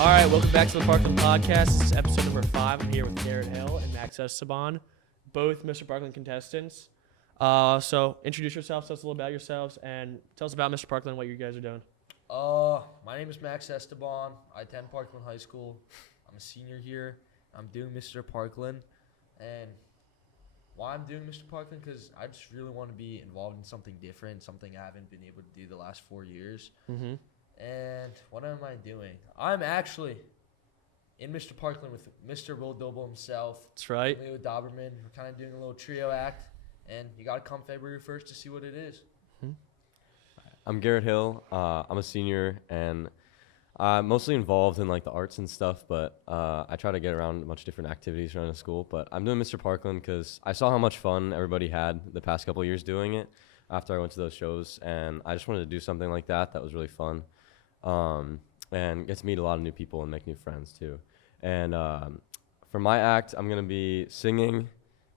All right, welcome back to the Parkland Podcast. This is episode number 5. I'm here with Garet Hill and Max Esteban, both Mr. Parkland contestants. So introduce yourselves, tell us a little about yourselves, and tell us about Mr. Parkland, what you guys are doing. My name is Max Esteban. I attend Parkland High School. I'm a senior here. I'm doing Mr. Parkland. And why I'm doing Mr. Parkland? Because I just really want to be involved in something different, something I haven't been able to do the last 4 years. Mm-hmm. And what am I doing? I'm actually in Mr. Parkland with Mr. Will Doble himself. That's right. Leo Doberman. We're kind of doing a little trio act. And you got to come February 1st to see what it is. I'm Garet Hill. I'm a senior, and I'm mostly involved in like the arts and stuff, but I try to get around a bunch of different activities around the school. But I'm doing Mr. Parkland because I saw how much fun everybody had the past couple of years doing it after I went to those shows, and I just wanted to do something like that was really fun. And get to meet a lot of new people and make new friends too. And for my act, I'm going to be singing,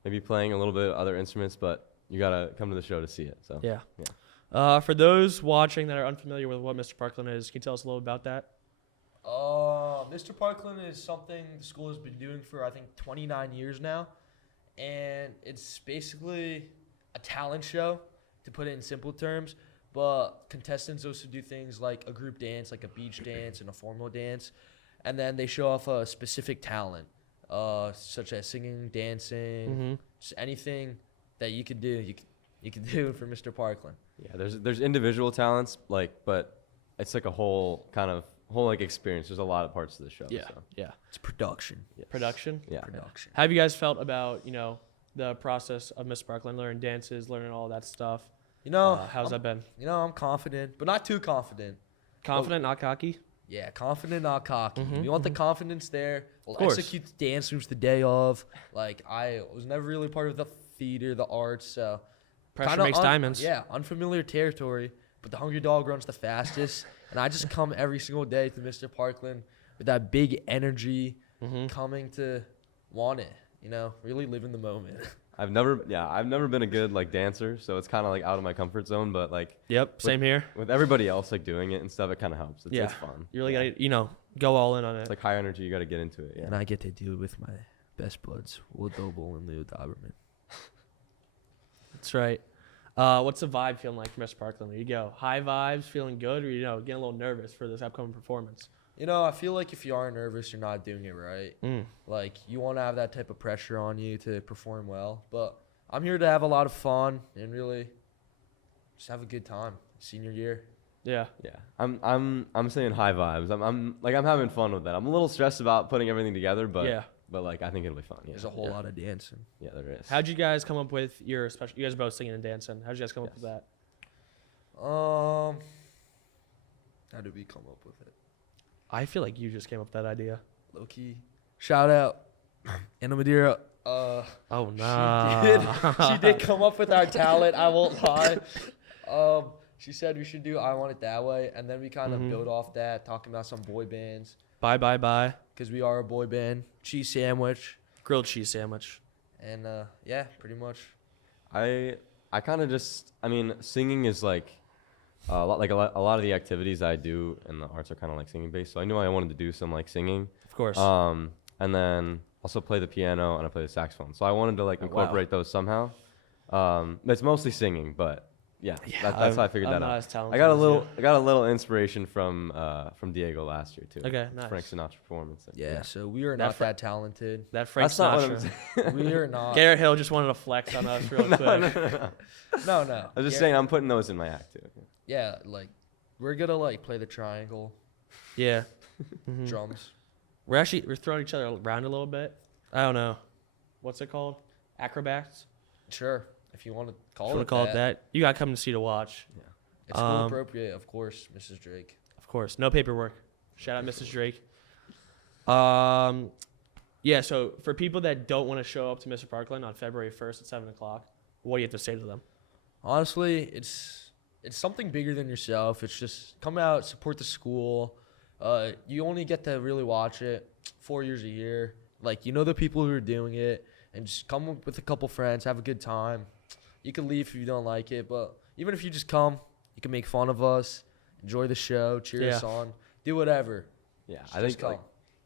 maybe playing a little bit of other instruments, but you got to come to the show to see it. So Yeah. For those watching that are unfamiliar with what Mr. Parkland is, can you tell us a little about that? Mr. Parkland is something the school has been doing for, I think, 29 years now. And it's basically a talent show, to put it in simple terms. But contestants also do things like a group dance, like a beach dance and a formal dance. And then they show off a specific talent, such as singing, dancing, just anything that you could do. You can do it for Mr. Parkland. Yeah, there's individual talents, but it's like a whole experience. There's a lot of parts to the show. Yeah, so. yeah. It's production. Yes. Production? Yeah. Production. How have you guys felt about, the process of Mr. Parkland, learning dances, learning all that stuff? How's that been? I'm confident, but not too confident. Confident, not cocky? Yeah, confident, not cocky. Mhm, We want the confidence there. We'll course. execute the dance moves the day of. Like, I was never really part of the theater, the arts, so. Pressure kinda makes diamonds. Yeah, unfamiliar territory, but the hungry dog runs the fastest. And I just come every single day to Mr. Parkland with that big energy, coming to want it, really live in the moment. I've never been a good dancer, so it's kind of out of my comfort zone. But Yep, same here. with everybody else doing it and stuff, it kind of helps. Yeah. It's fun. You really got to, go all in on it. It's high energy. You got to get into it. Yeah. And I get to do it with my best buds, Will Doble and Leo Doberman. That's right. What's the vibe feeling like from Mr. Parkland? There you go. High vibes, feeling good, or, getting a little nervous for this upcoming performance? I feel like if you are nervous, you're not doing it right. You want to have that type of pressure on you to perform well. But I'm here to have a lot of fun and really just have a good time. Senior year. Yeah. Yeah, I'm saying high vibes. I'm having fun with that. I'm a little stressed about putting everything together, but I think it'll be fun. Yeah. There's a whole lot of dancing. Yeah, there is. How'd you guys come up with your special? You guys are both singing and dancing. How'd you guys come up with that? How did we come up with it? I feel like you just came up with that idea. Low key. Shout out Anna Madeira. Oh no. She did come up with our talent. I won't lie. She said we should do I Want It That Way, and then we kind of build off that, talking about some boy bands. Bye. Because we are a boy band. Cheese sandwich. Grilled cheese sandwich. And pretty much. I kind of singing is a lot of the activities I do in the arts are kind of singing based. So I knew I wanted to do some singing. Of course. And then also play the piano and I play the saxophone. So I wanted to incorporate those somehow. It's mostly singing, but that's how I figured that out. I got a little inspiration from Diego last year too. Okay, nice. Frank Sinatra performance. Yeah, so we are not that talented. That Frank That's not what I'm Sinatra. saying. We are not. Garet Hill just wanted to flex on us real quick. No. I was just saying I'm putting those in my act too. Yeah, we're gonna play the triangle. Yeah. Drums. We're throwing each other around a little bit. I don't know. What's it called? Acrobats? Sure, if you want to call If you it want to call it that. You got to come to see to watch. Yeah. It's school appropriate, of course, Mrs. Drake. Of course. No paperwork. Shout out Mrs. Drake. So for people that don't want to show up to Mr. Parkland on February 1st at 7 o'clock, what do you have to say to them? Honestly, it's something bigger than yourself. It's just come out, support the school. You only get to really watch it 4 years a year. The people who are doing it, and just come up with a couple friends, have a good time. You can leave if you don't like it, but even if you just come, you can make fun of us, enjoy the show, cheer us on, do whatever. Yeah, Just I think come. like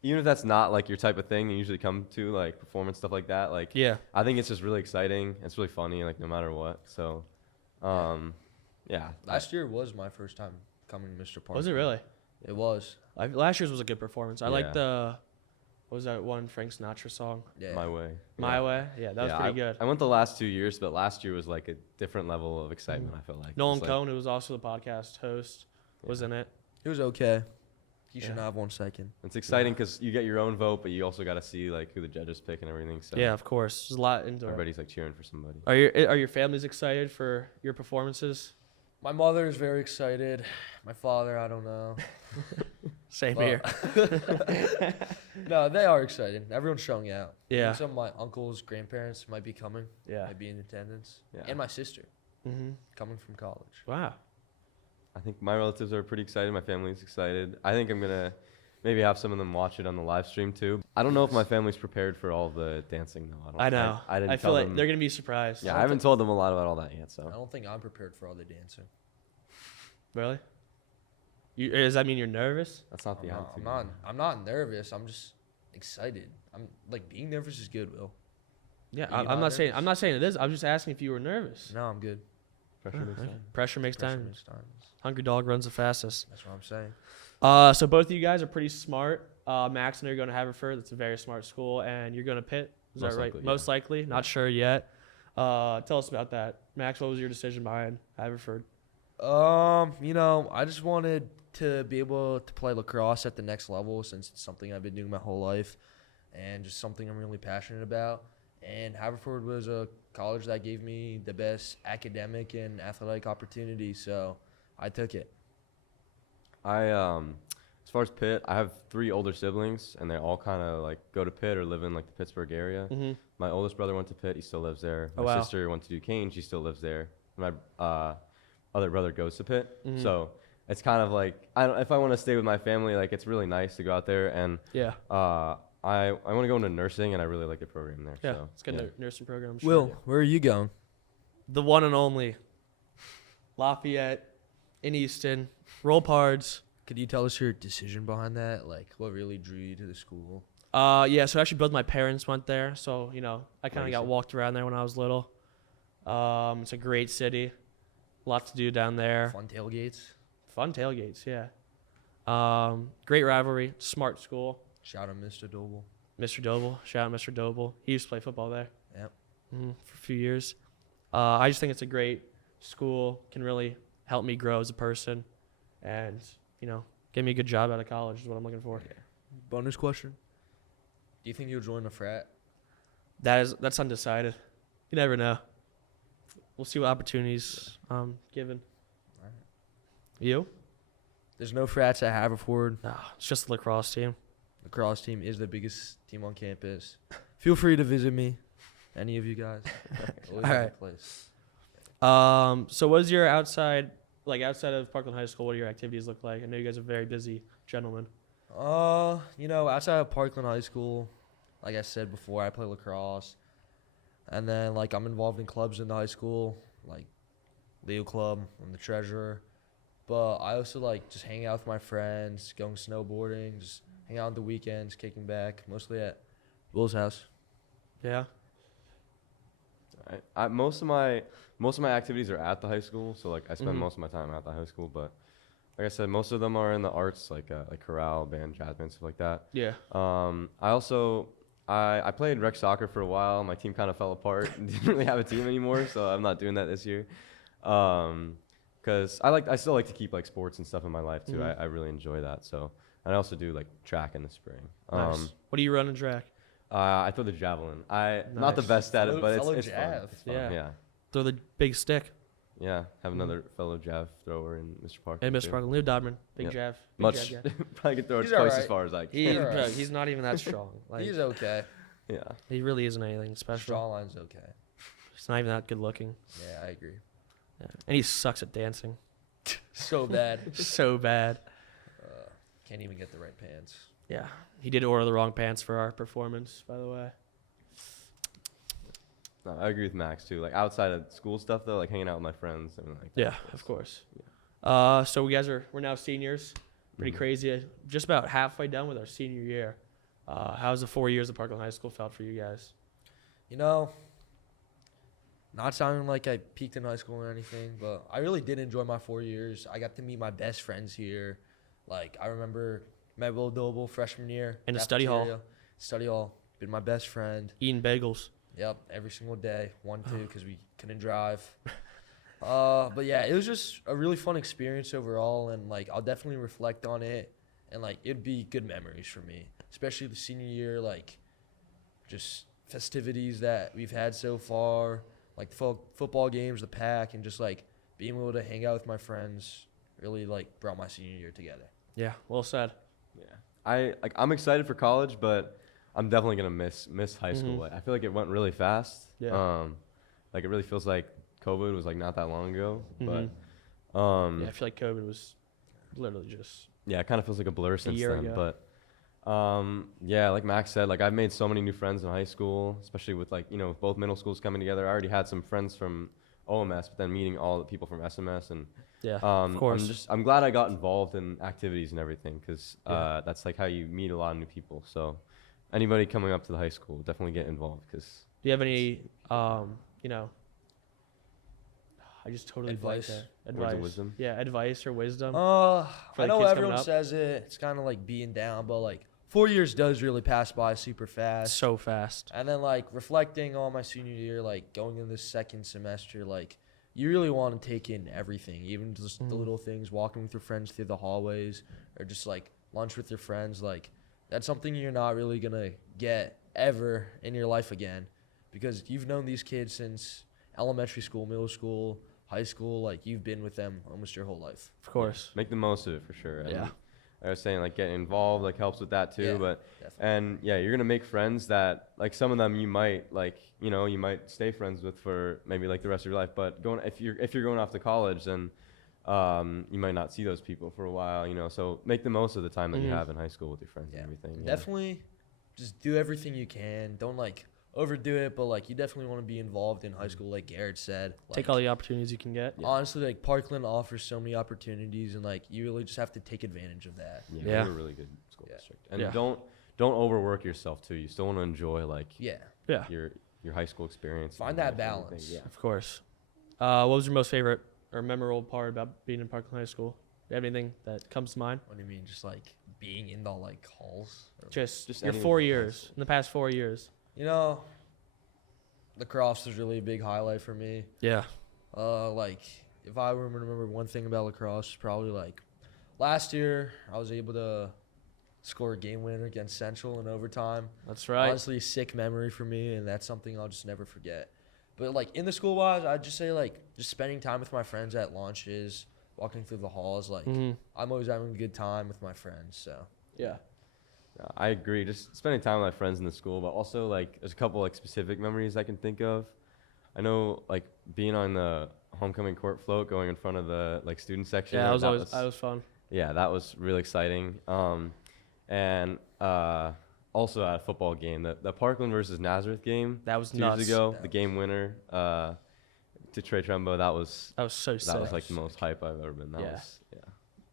even if that's not like your type of thing, you usually come to like performance stuff like that. Like Yeah. I think it's just really exciting. It's really funny, like no matter what. So, yeah. Last year was my first time coming to Mr. Park. Was it really? It was. Last year's was a good performance. I like Yeah. the, what was that one Frank Sinatra song? Yeah. My way. My Yeah. Way. Yeah, that was Yeah, pretty good. I went the last 2 years, but last year was like a different level of excitement. I feel like Nolan It's like- Cohn, who was also the podcast host, was in it. It was okay. He Yeah. should have 1 second. It's exciting because you get your own vote, but you also got to see like who the judges pick and everything. So Yeah, of course. There's a lot into it. everybody's like cheering for somebody. Are your families excited for your performances? My mother is very excited. My father, I don't know. Same But- here. No, they are excited. Everyone's showing out. Yeah. Even some of my uncles, grandparents might be coming. Yeah. Might be in attendance. Yeah. And my sister Mm-hmm. coming from college. Wow. I think my relatives are pretty excited. My family's excited. I think I'm gonna maybe have some of them watch it on the live stream too. I don't know if my family's prepared for all the dancing though. I know. I didn't I tell feel like them. they're gonna be surprised. Yeah, I haven't told them a lot about all that yet. I So don't think I'm prepared for all the dancing. Really? Does that mean you're nervous? that's not the attitude. I'm not nervous. I'm just excited. I'm like being nervous is good, Will. Yeah, Are you I'm not not saying it is. I'm just asking if you were nervous. No, I'm good. Pressure makes Okay. time. Pressure makes Pressure time. makes time. Hungry dog runs the fastest. That's what I'm saying. So both of you guys are pretty smart. Max and I are going to Haverford. That's a very smart school, and you're going to Pitt. Is Most that right? likely, yeah. Most likely. Not sure yet. Tell us about that, Max. What was your decision behind Haverford? I just wanted to be able to play lacrosse at the next level since it's something I've been doing my whole life and just something I'm really passionate about. And Haverford was a college that gave me the best academic and athletic opportunity, so I took it. As far as Pitt, I have 3 older siblings, and they all kind of like go to Pitt or live in like the Pittsburgh area. Mm-hmm. My oldest brother went to Pitt. He still lives there. Oh, My wow. sister went to Duquesne. She still lives there. My other brother goes to Pitt. Mhm. So it's kind of like if I want to stay with my family, like it's really nice to go out there. And Yeah. I want to go into nursing, and I really like the program there. Yeah. So, It's a good yeah. nursing program. I'm sure. Will, where are you going? The one and only Lafayette in Easton. Roll Pards. Could you tell us your decision behind that? Like, what really drew you to the school? Yeah, so actually both my parents went there, so I kind of got Legacy. walked around there when I was little. It's a great city, lots to do down there. Fun tailgates. Fun tailgates, yeah. Great rivalry, smart school. Shout out Mr. Doble. Mr. Doble, shout out Mr. Doble. He used to play football there. Yep. For a few years. I just think it's a great school. Can really help me grow as a person, and get me a good job out of college is what I'm looking for. Bonus question. Do you think you'll join a frat? That's undecided. You never know. We'll see what opportunities given. Alright. You? There's no frats at Haverford. No, it's just the lacrosse team. The lacrosse team is the biggest team on campus. Feel free to visit me, any of you guys. Always a good Alright. place. So what is your outside of Parkland High School? What do your activities look like? I know you guys are very busy gentlemen. Outside of Parkland High School, like I said before, I play lacrosse. And then, I'm involved in clubs in the high school, like Leo Club. I'm the treasurer. But I also, just hang out with my friends, going snowboarding, just hang out on the weekends, kicking back, mostly at Will's house. Yeah. Most of my activities are at the high school, so I spend Mhm. most of my time at the high school. But like I said, most of them are in the arts, like chorale, band, jazz band, stuff like that. Yeah. I played rec soccer for a while. My team kind of fell apart and didn't really have a team anymore, so I'm not doing that this year. Because I still like to keep sports and stuff in my life too. Mhm. I really enjoy that. So and I also do track in the spring. Nice. What do you run in track? I throw the javelin. Not the Nice. best at it, Fellow- but fellow it's fun. jav. It's fun. Yeah. Yeah. Throw the big stick. Yeah, have Mhm. another fellow jav thrower in Mr. Park. And Mr. Parkland, Leo Dobrin, big Yep. jav. Big Much, jav guy. probably can throw it He's twice as alright. far as I can. He, Alright. bro, he's not even that strong. He's okay. Yeah. He really isn't anything special. Jawline's okay. He's not even that good looking. Yeah, I agree. Yeah. And he sucks at dancing. So bad. So bad. Can't even get the right pants. Yeah. He did order the wrong pants for our performance, by the way. No, I agree with Max too. Outside of school stuff though, hanging out with my friends. Yeah, of course. So we're now seniors. pretty crazy. Just about halfway done with our senior year. How's the 4 years of Parkland High School felt for you guys? You know, not sounding like I peaked in high school or anything, but I really did enjoy my 4 years. I got to meet my best friends here. Like, I remember Mebel Doble freshman year. In a study hall. cafeteria. Study hall. Been my best friend. Eating bagels. Yep, every single day. 1, 2, because we couldn't drive. But yeah, it was just a really fun experience overall, and like I'll definitely reflect on it, and like it'd be good memories for me, especially the senior year, like just festivities that we've had so far, like the football games, the pack, and just like being able to hang out with my friends really like brought my senior year together. Yeah, well said. Yeah, I'm excited for college, but I'm definitely gonna miss high school. Mhm. I feel like it went really fast. Yeah. Like it really feels like COVID was like not that long ago, Mhm. but Yeah, I feel like COVID was literally just yeah, it kind of feels like a blur since year then. ago. But yeah, like Max said, like I've made so many new friends in high school, especially with like with both middle schools coming together. I already had some friends from OMS, but then meeting all the people from SMS and yeah, of course. I'm glad I got involved in activities and everything because Yeah. that's like how you meet a lot of new people. So anybody coming up to the high school, definitely get involved because Do you have any I just totally blanked Advice? there. Words of wisdom? Yeah, advice or wisdom. I the know kids coming everyone up? says it. It's kind of like being down, but like 4 years does really pass by super fast. So fast. And then, like, reflecting on my senior year, like, going in this second semester, like, you really want to take in everything, even just the little things, walking with your friends through the hallways, or just, like, lunch with your friends. Like, that's something you're not really going to get ever in your life again because you've known these kids since elementary school, middle school, high school. Like, you've been with them almost your whole life. Of course. make the most of it for sure. And Yeah. I was saying like getting involved like helps with that too. Yeah, But definitely. and yeah, you're gonna make friends that like some of them you might like you might stay friends with for maybe like the rest of your life. But if you're going off to college, then you might not see those people for a while. So make the most of the time that you Mhm. have in high school with your friends Yeah, and everything. definitely just do everything you can. Don't, like, overdo it, but, like, you definitely want to be involved in high school, like Garrett said. Take Like, all the opportunities you can get. honestly, like Parkland offers so many opportunities, and like you really just have to take advantage of that. Yeah. We're a really good school Yeah. district. And Yeah. don't overwork yourself too. You still want to enjoy like Yeah, Yeah, your high school experience. Find and that life and balance. everything. Yeah. of course. What was your most favorite or memorable part about being in Parkland High School? Do you have anything that comes to mind? what do you mean? Just like being in the like halls. Or, Just Just your anything 4 from high years, school. in the past 4 years. Lacrosse was really a big highlight for me. Yeah. Like if I were to remember one thing about lacrosse, probably like last year I was able to score a game winner against Central in overtime. That's right. Honestly, a sick memory for me, and that's something I'll just never forget. But like in the school wise, I'd just say like just spending time with my friends at lunches, walking through the halls. Like Mhm. I'm always having a good time with my friends. So Yeah. I agree. Just spending time with my friends in the school, but also like there's a couple like specific memories I can think of. I know like being on the homecoming court float, going in front of the like student section. Yeah, like, that was fun. yeah, that was really exciting. And also at a football game, the Parkland versus Nazareth game That was 2 nuts. years ago, That the was- game winner to Trey Trumbo. That was so sick. like the most hype I've ever been. That Yeah. was yeah.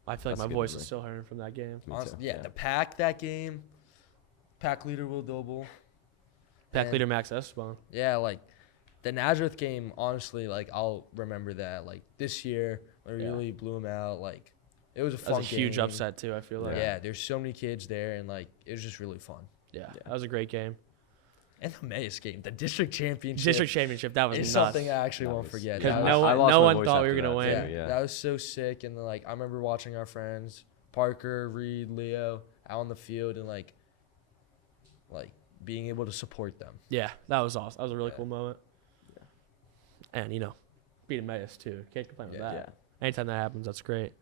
I feel like that's my a good voice memory. is still hurting from that game. Me too, honestly, yeah, yeah. the pack that game, pack leader Will Doble. Pack And- leader Max Esteban. Yeah, like the Nazareth game, honestly, like I'll remember that. Like this year, when we Yeah. really blew them out, like it was a That fun was a huge game. upset too. I feel like. Yeah, there's so many kids there, and like it was just really fun. Yeah, that was a great game. And the Mayes game, the district championship, District championship. That was is nuts. something I actually That won't was- forget. Because That no was- I one, lost no my one voice thought we after were gonna that, win. too. yeah, yeah. that was so sick. And then, like I remember watching our friends Parker, Reed, Leo out on the field, and like being able to support them. Yeah, that was awesome. That was a really Yeah. cool moment. And beating Mayes too. Can't complain with Yeah. that. Anytime that happens, that's great.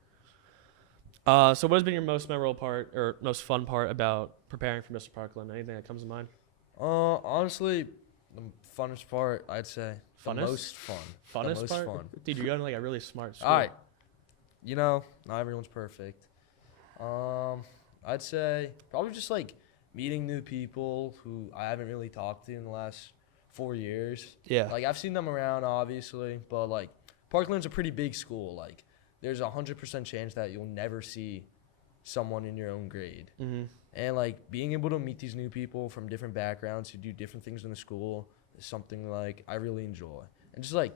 So what has been your most memorable part or most fun part about preparing for Mr. Parkland? Anything that comes to mind? Honestly, the funnest part, I'd say. The Funnest? most fun. Funnest the most part? fun. Dude, you're going to like a really smart school. All right. Not everyone's perfect. I'd say probably just like meeting new people who I haven't really talked to in the last 4 years. Yeah. Like I've seen them around, obviously, but like Parkland's a pretty big school. Like there's 100% chance that you'll never see someone in your own grade. Mm-hmm. And like being able to meet these new people from different backgrounds who do different things in the school is something like I really enjoy. And just like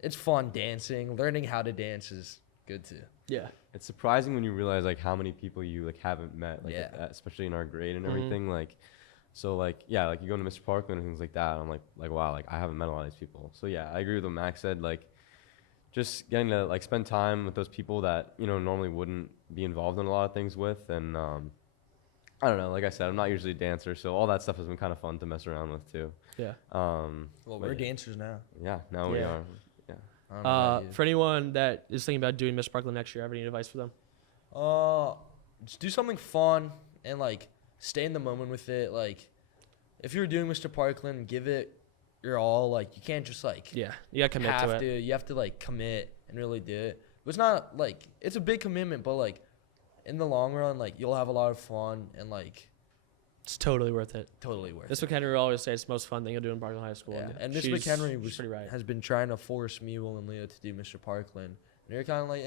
it's fun dancing, learning how to dance is good too. Yeah. It's surprising when you realize like how many people you like haven't met, like Yeah. especially in our grade and Mhm. everything. Like, so like yeah, like you go to Mr. Parkland and things like that. I'm like wow, like I haven't met a lot of these people. So yeah, I agree with what Max said. Like, just getting to like spend time with those people that normally wouldn't be involved in a lot of things with, and I don't know. Like I said, I'm not usually a dancer, so all that stuff has been kind of fun to mess around with too. Yeah. Well, but we're yeah. dancers now. Yeah, now we Yeah. are. Yeah. I don't know about you. For anyone that is thinking about doing Mr. Parkland next year, have any advice for them? Just do something fun and like stay in the moment with it. Like, if you're doing Mr. Parkland, give it your all. Like, you can't just like Yeah, you gotta commit to it. You have to like commit and really do it. But it's not like it's a big commitment, but like in the long run, like you'll have a lot of fun and like It's totally worth it. totally worth This it. McHenry will always say it's the most fun thing you'll do in Parkland High School. Yeah. And Miss she's McHenry pretty right. has been trying to force me, Will, and Leo to do Mr. Parkland, and you're kind of like,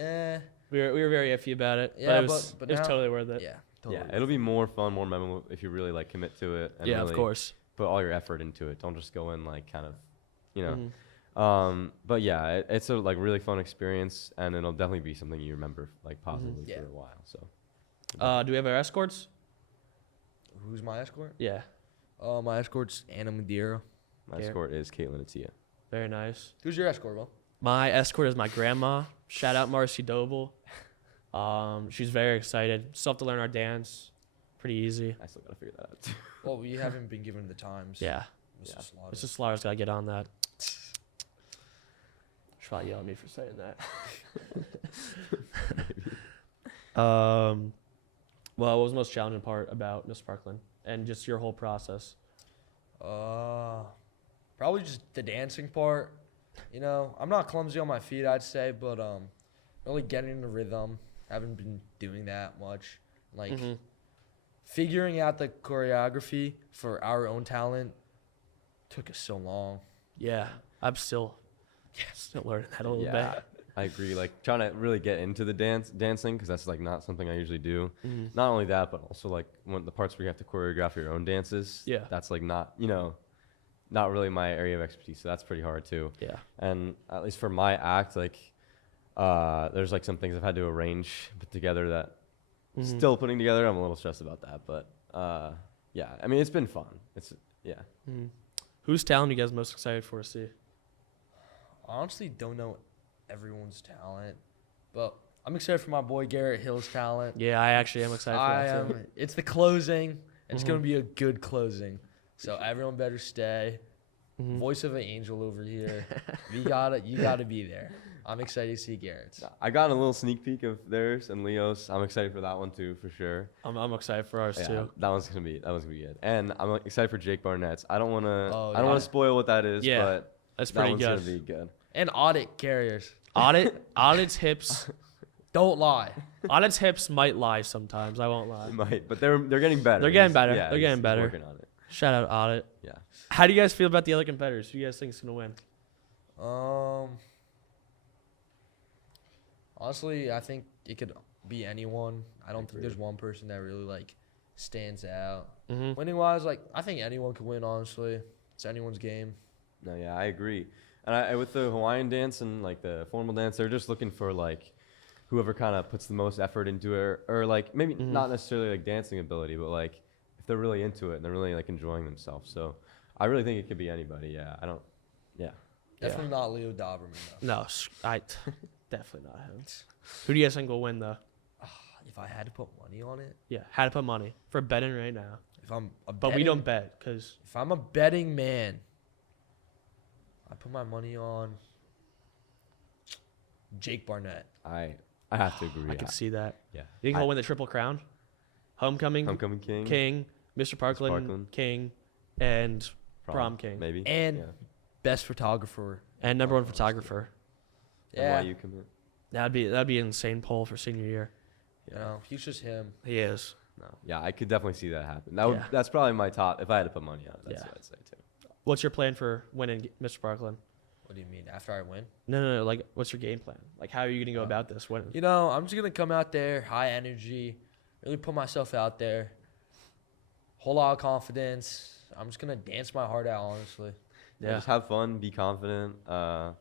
We were very iffy about it, Yeah, but it was now- totally worth it. yeah, totally. Yeah, it'll be more fun, more memorable if you really like commit to it. And Yeah, really of course. put all your effort into it. Don't just go in like kind of, Mhm. But yeah, it's a like really fun experience, and it'll definitely be something you remember like positively Yeah. for a while. So. Do we have our escorts? Who's my escort? Yeah, My escort's Anna Madeira. My Yeah. escort is Caitlin Atia. very nice. Who's your escort, Will? My escort is my grandma. Shout out Marcy Doble. She's very excited. Still have to learn our dance. Pretty easy. I still gotta figure that out. Too. Well, we haven't been given the times. Yeah, Mr. Yeah. Slaughter. Mr. Slaughter's gotta get on that. She'll probably yell at me for saying that. Well, what was the most challenging part about Miss Parkland and just your whole process? Probably just the dancing part. I'm not clumsy on my feet, I'd say, but really getting in the rhythm. Haven't been doing that much. Like Mhm. figuring out the choreography for our own talent took us so long. Yeah, I'm still learning that a little Yeah, I agree. Like trying to really get into the dancing, because that's like not something I usually do. bit. Mhm. Not only that, but also like when the parts where you have to choreograph your own dances. Yeah. That's like not not really my area of expertise. So that's pretty hard too. Yeah. And at least for my act, like there's like some things I've had to arrange, put together that Mhm. still putting together. I'm a little stressed about that, but yeah. I mean, it's been fun. Yeah. Mhm. Whose talent are you guys most excited for to see? Honestly, don't know everyone's talent, but I'm excited for my boy Garrett Hill's talent. Yeah, I actually am excited for that too. It's the closing, and it's Mhm. gonna be a good closing. So everyone better stay. Mhm. Voice of an angel over here. You gotta be there. I'm excited to see Garrett's. I got a little sneak peek of theirs and Leo's. I'm excited for that one too, for sure. I'm excited for ours Yeah, too. that one's gonna be good. And I'm excited for Jake Barnett's. I don't wanna Oh, I don't yeah. wanna spoil what that is, Yeah, but That's that pretty one's good. gonna be good. And audit carriers. Audit's hips. Don't lie. Audit's hips might lie sometimes. I won't lie. It might, but they're getting better. They're getting He's- better. yeah, They're getting he's better. working on it. Shout out Audit. Yeah. How do you guys feel about the other competitors? Who do you guys think is gonna win? Honestly, I think it could be anyone. I don't think Agreed. there's one person that really like stands out. Mm-hmm. Winning wise, like I think anyone could win. Honestly, it's anyone's game. No, yeah, I agree. And I with the Hawaiian dance and like the formal dance, they're just looking for like whoever kind of puts the most effort into it, or like maybe Mhm. not necessarily like dancing ability, but like if they're really into it and they're really like enjoying themselves. So I really think it could be anybody. Yeah, I don't. Yeah. Definitely not Leo Doberman though. No, I definitely not him. Who do you guys think will win though? If I had to put money on it, Yeah, had to put money for betting right now, if I'm a but we betting- don't bet because If I'm a betting man, I put my money on Jake Barnett. I have to agree. I could see that. Yeah. You think he'll win the Triple Crown? Homecoming, Homecoming King. King, Mr. Parkland, Parkland. King, and Prom King. Maybe. And yeah. best photographer. and number one photographer. Yeah. NYU commit. That'd be an insane poll for senior year. You know, he's just him. He is. No. Yeah, I could definitely see that happen. Yeah. That's probably my top if I had to put money on it. That's Yeah. what I'd say too. What's your plan for winning, Mr. Parkland? What do you mean? After I win? No. Like, what's your game plan? Like, how are you gonna go about this? When? You know, I'm just gonna come out there, high energy, really put myself out there. Whole lot of confidence. I'm just gonna dance my heart out, honestly. Yeah. Yeah. Just have fun, be confident. Get a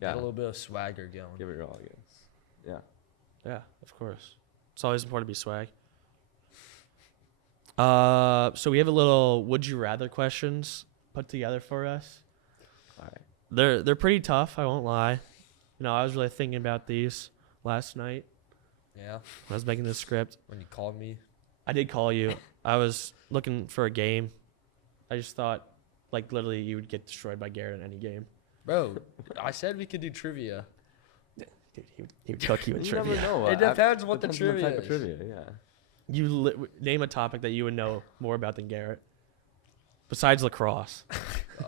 Yeah. little bit of swagger going. Give it your all, I guess. Yeah. Yeah, of course. It's always important to be swag. So we have a little would you rather questions put together for us. All right. They're pretty tough, I won't lie. I was really thinking about these last night Yeah. when I was making this script. When you called me. I did call you. I was looking for a game. I just thought, like, literally, you would get destroyed by Garrett in any game. Bro, I said we could do trivia. Dude, he would cook you in You trivia. never know. It depends what the depends on trivia type is. of trivia, yeah. Name a topic that you would know more about than Garrett, besides lacrosse. There's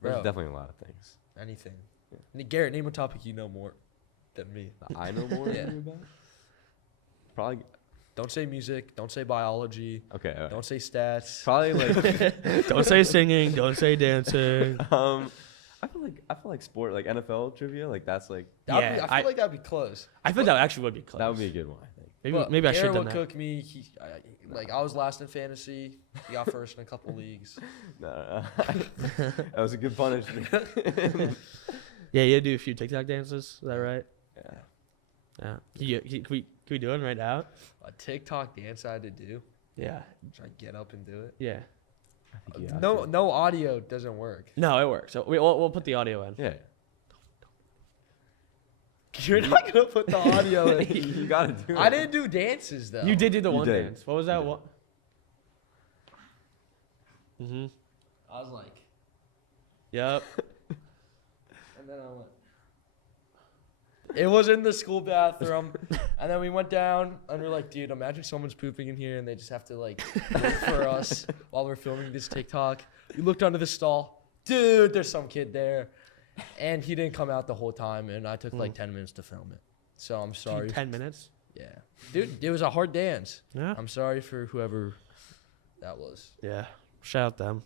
Bro, definitely a lot of things. anything. Garrett, name a topic you know more than me. That I know more Yeah. than you about? Probably. Don't say music. Don't say biology. Okay. All right. Don't say stats. Probably like. Don't say singing. Don't say dancing. I feel like sport, like NFL trivia, like that's like That'd be, Yeah, I feel like that'd be close. I think that actually would be close. that would be a good one, I think. Maybe I should have Garrett done would that. cook me. I was last in fantasy. He got first in a couple leagues. No. That was a good punishment. Yeah, you had to do a few TikTok dances. Is that right? Yeah. Yeah. Can we do it right now? A TikTok dance I had to do. Yeah. Should I get up and do it? Yeah. I think you have No, to. no audio doesn't work. No, it works. So we'll put the audio in. Yeah. You're not gonna put the audio in. You gotta do it. I didn't do dances though. You did do the You one did. dance. What was that You one? Mm-hmm. I was like, Yep. and then I went. It was in the school bathroom, and then we went down, and we're like, dude, imagine someone's pooping in here, and they just have to like wait for us while we're filming this TikTok. We looked under the stall, dude. There's some kid there, and he didn't come out the whole time, and I took like 10 minutes to film it. So I'm sorry. 10 minutes. Yeah, dude, it was a hard dance. Yeah. I'm sorry for whoever that was. Yeah. Shout out them.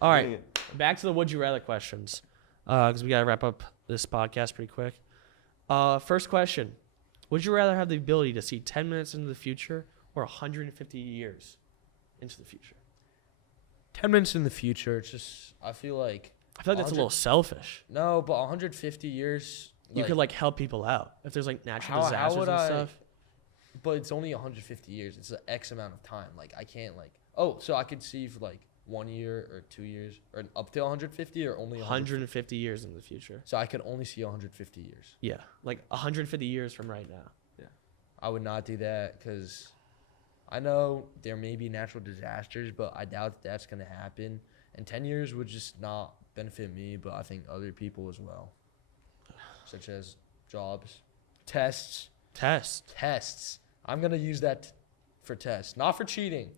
All right. Back to the would you rather questions, because we gotta wrap up this podcast pretty quick. First question: would you rather have the ability to see 10 minutes into the future or 150 years into the future? 10 minutes in the future, it's just I feel like I feel like that's a little selfish. no, but 150 years. You could like help people out if there's like natural How disasters would and I- stuff. But it's only 150 years. It's an X amount of time. Like I can't like. Oh, so I could see for like 1 year or 2 years or up to 150 or only 100. 150 years in the future. So I could only see 150 years. Yeah, like 150 years from right now. I would not do that because I know there may be natural disasters, but I doubt that's gonna happen. And 10 years would just not benefit me, but I think other people as well, such as jobs, tests. I'm gonna use that for tests, not for cheating.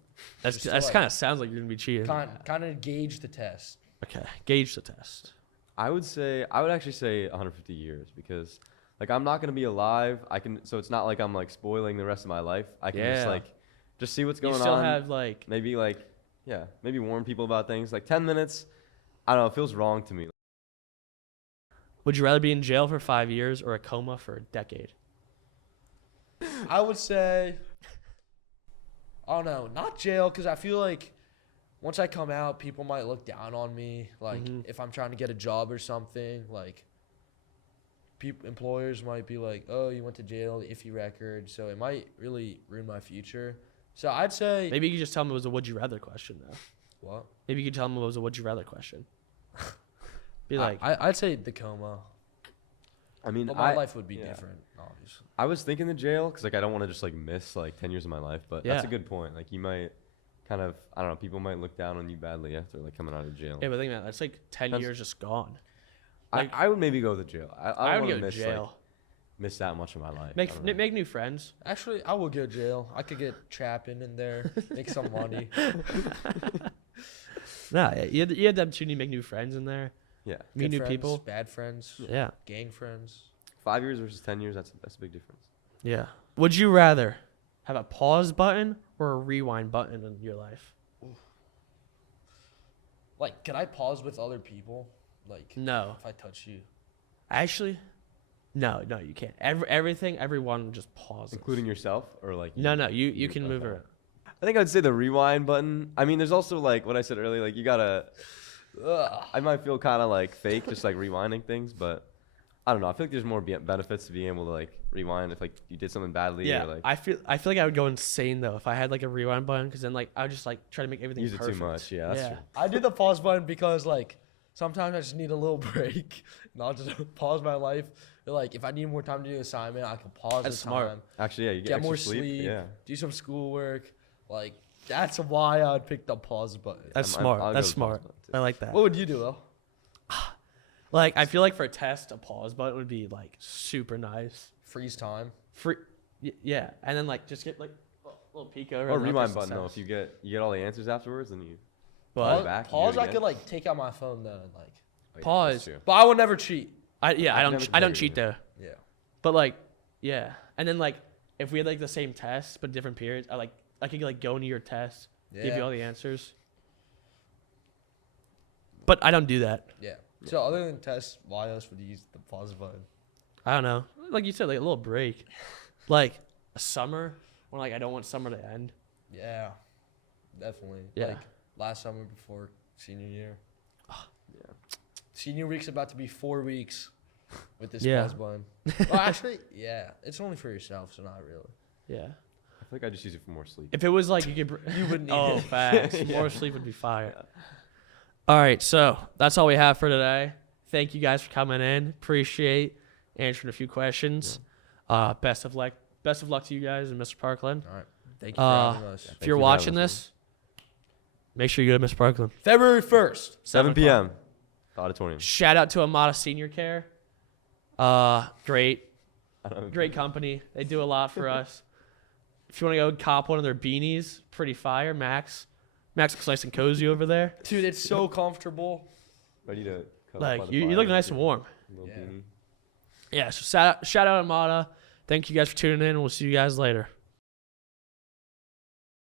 That's Just to, that's like, kind of sounds like you're gonna be cheating. Kind of gauge the test. Okay, gauge the test. I would actually say 150 years because like I'm not gonna be alive. So it's not like I'm like spoiling the rest of my life. I can Yeah. just see what's You going still on. have like Maybe maybe warn people about things. Like 10 minutes, I don't know, it feels wrong to me. would you rather be in jail for 5 years or a coma for a decade? I would say, oh no, not jail, because I feel like once I come out, people might look down on me. Like if I'm trying to get a job or something, like employers might be like, oh, you went to jail, iffy record. So it might really ruin my future. So I'd say, Maybe you could just tell them it was a would you rather question though. what? Maybe you could tell them it was a would you rather question. Be like, I'd say the coma. I mean, But my life would be yeah. different, obviously. I was thinking the jail because like I don't want to just like miss like 10 years of my life, but that's a Yeah. good point. Like you might kind of, I don't know, people might look down on you badly after like coming out of jail. yeah, but think about it. That's like 10 That's- years just gone. I would maybe go to jail. I I don't would want go to to miss jail. miss that much of my life. Make I don't know. make new friends. Actually, I would go to jail. I could get trapping in there, make some money. Nah, you had the opportunity to make new friends in there. Yeah, Meet Good new friends, people. bad friends, Yeah. gang friends. 5 years versus 10 years. That's a big difference. Yeah. Would you rather have a pause button or a rewind button in your life? Like, can I pause with other people? Like, No. if I touch you. Actually, No, you can't. Everyone just pauses. Including yourself, or like? No, you can move okay. around. I think I'd say the rewind button. I mean, there's also like what I said earlier. Like you gotta. I might feel kind of like fake, just like rewinding things, but I don't know. I feel like there's more benefits to being able to like rewind if like you did something badly. Yeah, Or, like, I feel like I would go insane though if I had like a rewind button, because then like I would just like try to make everything use it perfect. too much. Yeah, that's true. I do the pause button because like sometimes I just need a little break, and I'll just pause my life. Like if I need more time to do an assignment, I can pause That's the smart. time. Actually, yeah, you get Get extra more sleep. sleep. Yeah. Do some schoolwork. Like that's why I'd pick the pause button. That's I'll smart. go That's with smart. pause button, too. I like that. What would you do though? Like I feel like for a test, a pause button would be like super nice. Freeze time. Free, yeah, and then like just get like a little peek over. Or and then rewind press the button though. test. If you get all the answers afterwards, then you. But Pause back, you do Pause. it I again? could like take out my phone though, and like. Oh, yeah, Pause. that's true. But I would never cheat. I I can never don't compare cheat either. though. Yeah. But like yeah, and then like if we had like the same test but different periods, I could like go into your test, give Yeah. you all the answers. But I don't do that. Yeah. So other than tests, why else would you use the pause button? I don't know. Like you said, like a little break, like a summer when like I don't want summer to end. Yeah. Definitely. Yeah. Like last summer before senior year. Yeah. Senior week's about to be 4 weeks with this Yeah. pause button. Well, actually, yeah. It's only for yourself, so not really. Yeah. I feel like I just use it for more sleep. If it was like you could, You wouldn't need oh, it. facts. Yeah. More sleep would be fire. All right, so that's all we have for today. Thank you guys for coming in. Appreciate answering a few questions. Best of luck to you guys and Mr. Parkland. All right. Thank you for having us. If Thank you're you for watching having us, this, make sure you go to Mr. Parkland. February 1st. 7 p.m. The auditorium. Shout out to Amada Senior Care. Great I don't know. great company. They do a lot for us. If you want to go cop one of their beanies, pretty fire. Max looks nice and cozy over there. Dude, it's so comfortable. Ready to cuddle up by Like the you fire look with nice your and warm. little Yeah. beanie. Yeah. So shout out Amada. Thank you guys for tuning in. We'll see you guys later.